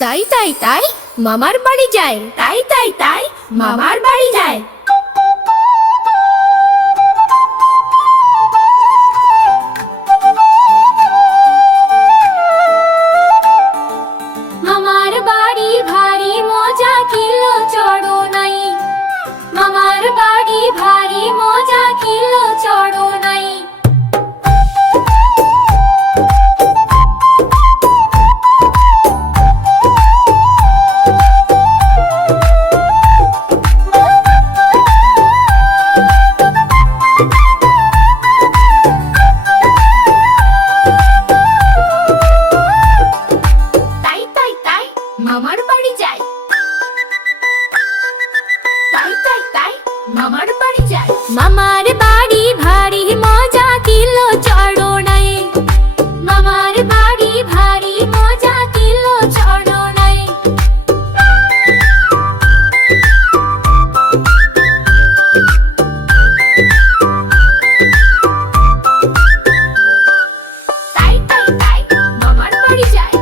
তাই তাই তাই মামার বাড়ি যায়, তাই তাই তাই মামার বাড়ি যায়। মামার বাড়ি ভারী মজা কিলো চড়ো নাই, মামার বাড়ি ভারী মজা কিলো চড়ো নাই। মামার বাড়ি যায়, তাই তাই তাই মামার বাড়ি যায়। মামার বাড়ি ভারী মজা কিলো চড়ো নাই, মামার বাড়ি ভারী মজা কিলো চড়ো নাই। তাই তাই তাই মামার বাড়ি যায়।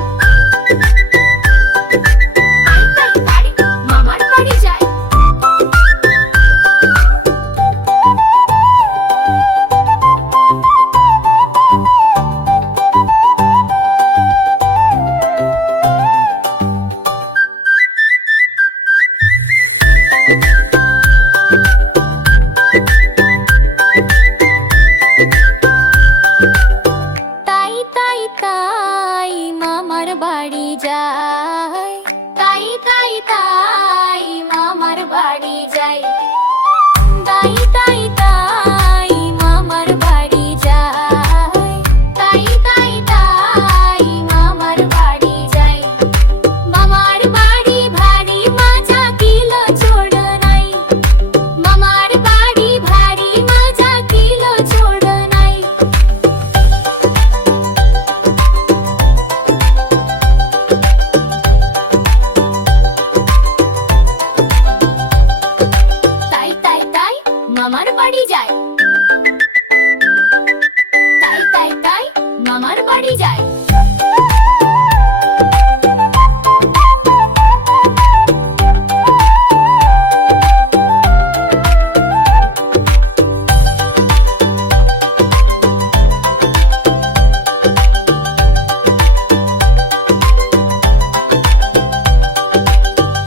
তাই তাই তাই মামার বাড়ি যায়, তাই তাই তাই মামার বাড়ি যায়। তাই তাই তাই মামার বাড়ি যায়, তাই তাই তাই মামার বাড়ি যায়। মামার বাড়ি ভারী মজা কিলো চড়ো নাই, মামার বাড়ি ভারী মজা কিলো চড়ো নাই। তাই তাই তাই মামার বাড়ি যায়, তাই তাই তাই মামার বাড়ি যায়।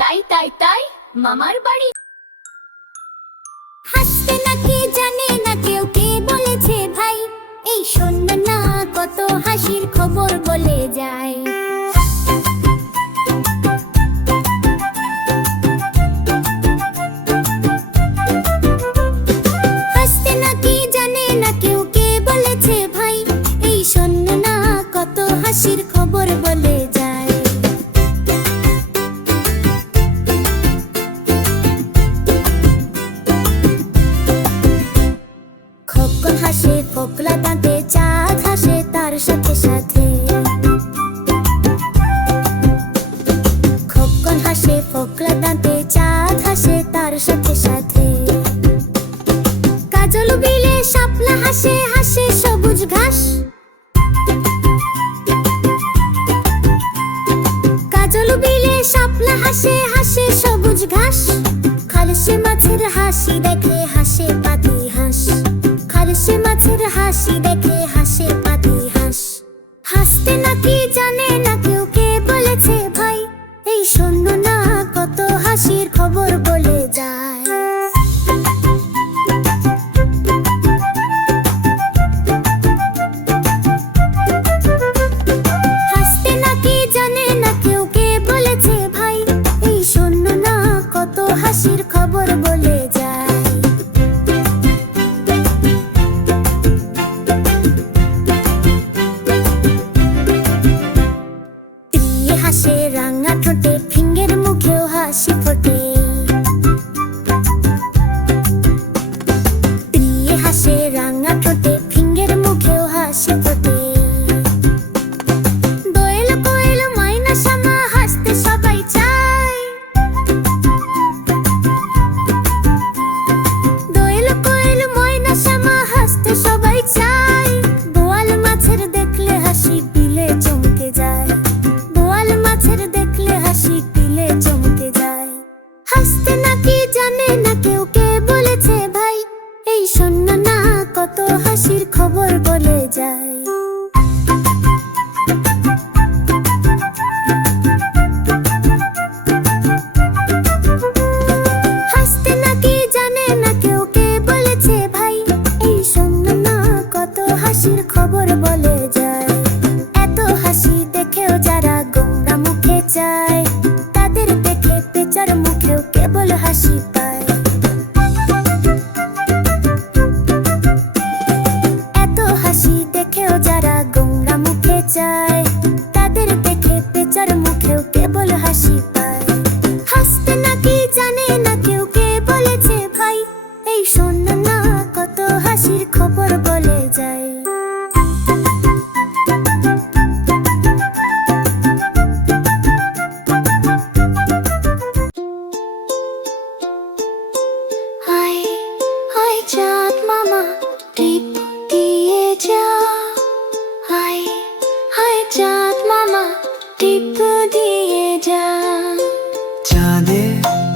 তাই তাই তাই মামার বাড়ি। হাসতে নাকি জানে না কেউ, কে বলেছে ভাই, এই শোন না কত হাসির খবর বলে যায়। হাসতে নাকি জানে না কেউ, কে বলেছে ভাই, এই শোন না কত হাসির খবর বলে যায়। খোকন হাসে ফোকলা দাঁতে, চাঁদ হাসে তার সাথে সাথে। খোকন হাসে ফোকলা দাঁতে, চাঁদ হাসে তার সাথে সাথে। কাজল বিলে শাপলা হাসে, হাসে সবুজ ঘাস। কাজল বিলে শাপলা হাসে, হাসে সবুজ ঘাস। খালসে মাছের হাসি দেখে হাসে পাতি হাঁস, খালসে মাছের হাসি দেখে হাসে পাতি হাঁস। হাসতে নাকি জানে না কেউ, কে বলেছে ভাই, এই শোন না কত হাসির খবর বলে যায়। হাসতে নাকি জানে না কেউ, কে বলেছে ভাই, এই শোন না কত হাসির খবর বলে যায়। যা আয় আয় চাঁদ মামা টিপ দিয়ে যা চাঁদে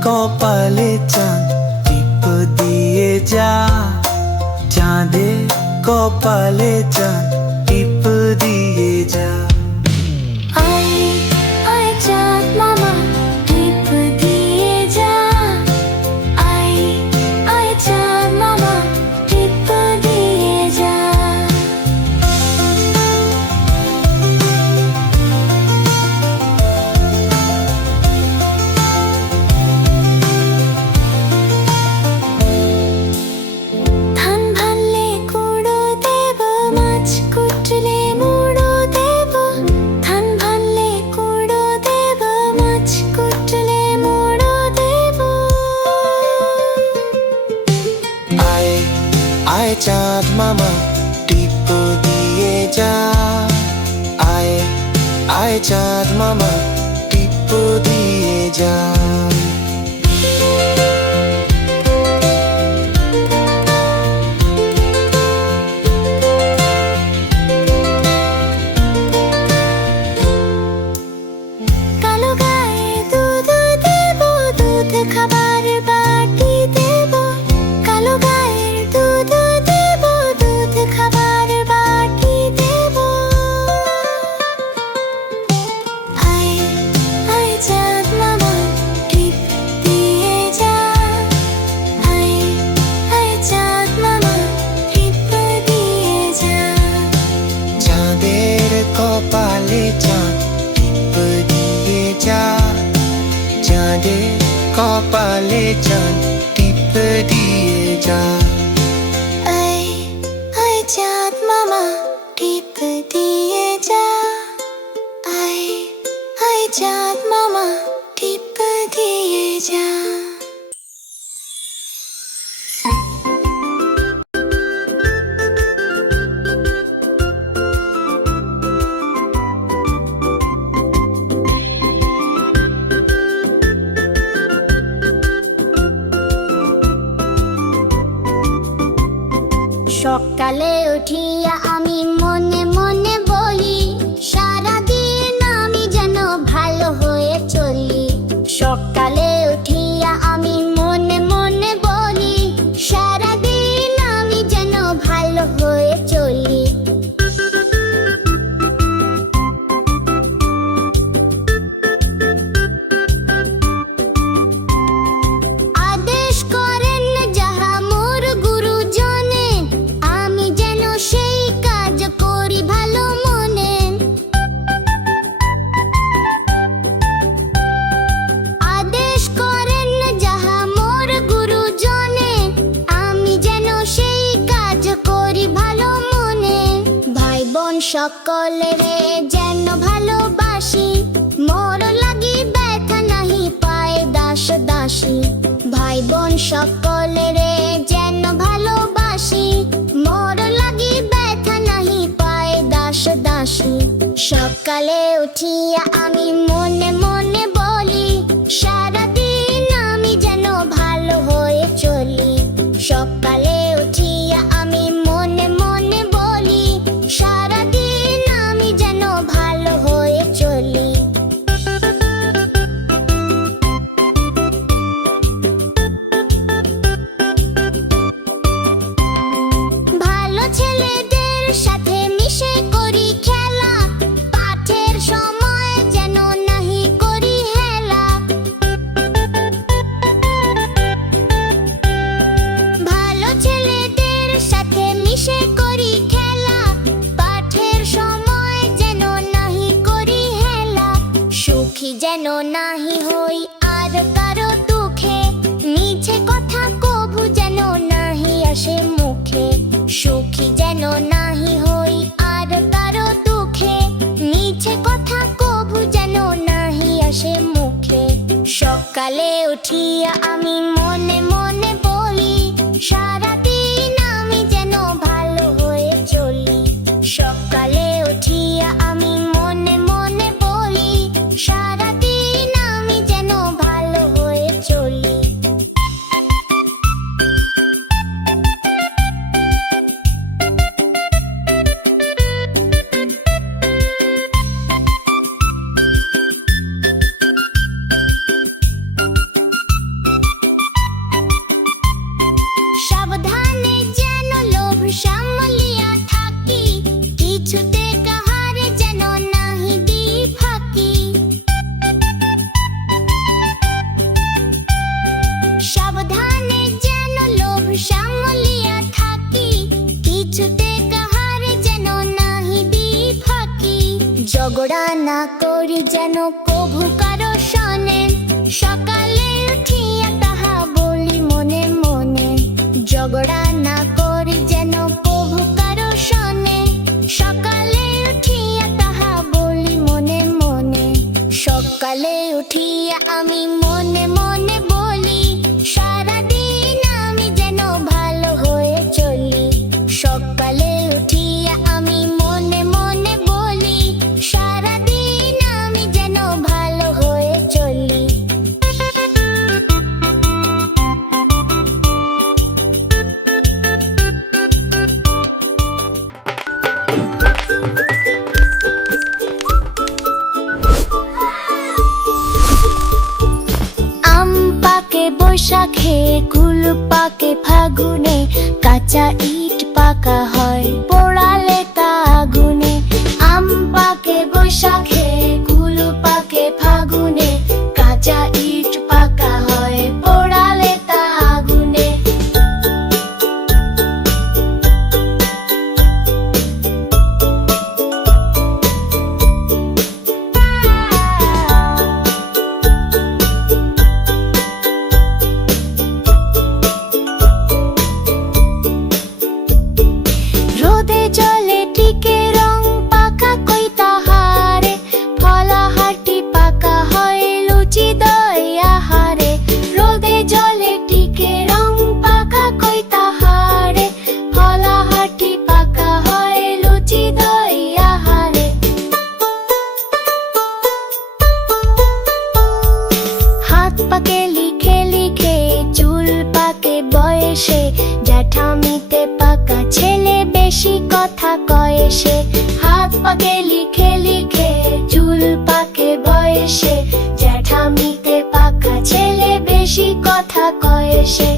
কপালে চাঁদ টিপ দিয়ে যা চাঁদে কপালে চাঁদ টিপ দিয়ে যা আয় আয় চাঁদ মামা টিপ দিয়ে যা আয় আয় চাঁদ মামা টিপ দিয়ে যা ধান ভাললে কুড়ো দেব মাছ কুটলে মুড়ো দেব ধান ভাললে কুড়ো দেব মাছ কুটলে মুড়ো দেব আয় আয় চাঁদ মামা টিপ দিয়ে যা আয় আয় চাঁদ মামা টিপ দিয়ে যা কালো গায়ে দুধ দেব দুধ খাবার বাটি দেব কালো গায়ের দুধ দেব দুধ খাবার বাটি দেব আয় আয় চাঁদ মামা টিপ দিয়ে যা আয় আয় চাঁদ মামা টিপ দিয়ে যা চাঁদের কপালে চাঁদ টিপ দিয়ে যা চাঁদের কপালে চাঁদ টিপ দিয়ে যা আয় আয় চাঁদ মামা টিপ দিয়ে যা আয় আয় চাঁদ মামা টিপ দিয়ে যা সকালে উঠিয়া আমি মনে মনে বলি সারাদিন আমি যেন ভালো হয়ে চলি সকালে উঠিয়া আমি মনে মনে বলি সারাদিন আমি যেন ভালো হয়ে চলি আদেশ করেন যাহা মোর গুরুজনে আমি যেন সেই কাজ করি ভালো মনে আদেশ করেন যাহা মোর গুরুজনে আমি যেন সেই কাজ করি ভালো মনে ভাই বোন সকলেরে যেন ভালোবাসি মোর লাগি ব্যথা নাহি পায় দাস দাসী ভাই বোন সকলেরে যেন ভালোবাসি মোর লাগি ব্যথা নাহি পায় দাস দাসী সকালে উঠিয়া আমি মনে মনে বলি সারাদিন আমি যেন ভালো হয়ে চলি সকালে উঠিয়া আমি মনে মনে বলি সারাদিন আমি যেন ভালো হয়ে চলি ভালো ছেলেদের সাথে মিশে করি খেলা পাঠের সময় যেন নাহি করি হেলা ভালো ছেলেদের সাথে মিশে করি খেলা পাঠের সময় যেন নাহি করি হেলা সুখী যেন নাহি হই আর কারো দুঃখে মিছে কথা কবু যেন নাহি আসে মুখে সুখী যেন নাহি হই আর কারো দুঃখে মিছে কথা কবু যেন নাহি আসে মুখে সকালে উঠিয়া আমি মনে মনে বলি সারাদিন আমি যেন ভালো হয়ে চলি সকালে উঠিয়া আমি মনে মনে বলি সারাদিন আমি যেন ভালো হয়ে চলি ঝগড়া না করি যেন কভু কারো সনে, সকালে উঠিয়া তাহা বলি মনে মনে। ঝগড়া না করি যেন কভু কারো সনে, সকালে উঠিয়া তাহা বলি মনে মনে। সকালে উঠিয়া আমি মনে মনে বলি, সারাদিন আমি যেন ভালো হয়ে চলি। সকালে উঠিয়া আমি মনে মনে বলি, সারাদিন আমি যেন ভালো হয়ে চলি। আম পাকে বৈশাখে, কুল পাকে ফাগুনে, কাঁচা ইট পাকা হয় পোড়ালে তা আগুনে। আম পাকে বৈশাখে, কুল পাকে ফাগুনে, কাঁচা ইট পাকা হয় পোড়ালে তা আগুনে। রোদে জলে টিকে রং পাকা কই তাহারে, ফলাহাটি পাকা হয় লুচি দই আহারে। রোদে জলে টিকে রং পাকা কই তাহারে, ফলাহাটি পাকা হয় লুচি দই আহারে। হাত পাকে লিখে লিখে, চুল পাকে বয়সে, জ্যাঠামিতে পাকা ছেলে বেশি কথা কয়ে সে। হাত পাকে লিখে লিখে, চুল পাকে বয়সে, জ্যাঠামিতে পাকা ছেলে বেশি কথা কয়ে সে।